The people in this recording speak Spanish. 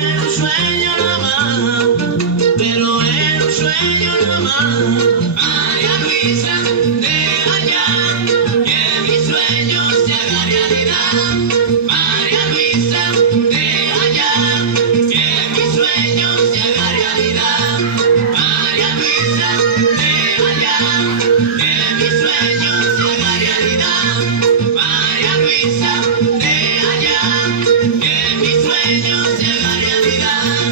era un sueño nada más, pero era un sueño nada más. María Luisa, deja ya que mi sueño se haga realidad. María Luisa, deja ya que mi sueño se haga realidad. María Luisa, deja ya que mi sueño se haga realidad. María Luisa, deja ya que mi sueño se haga realidad.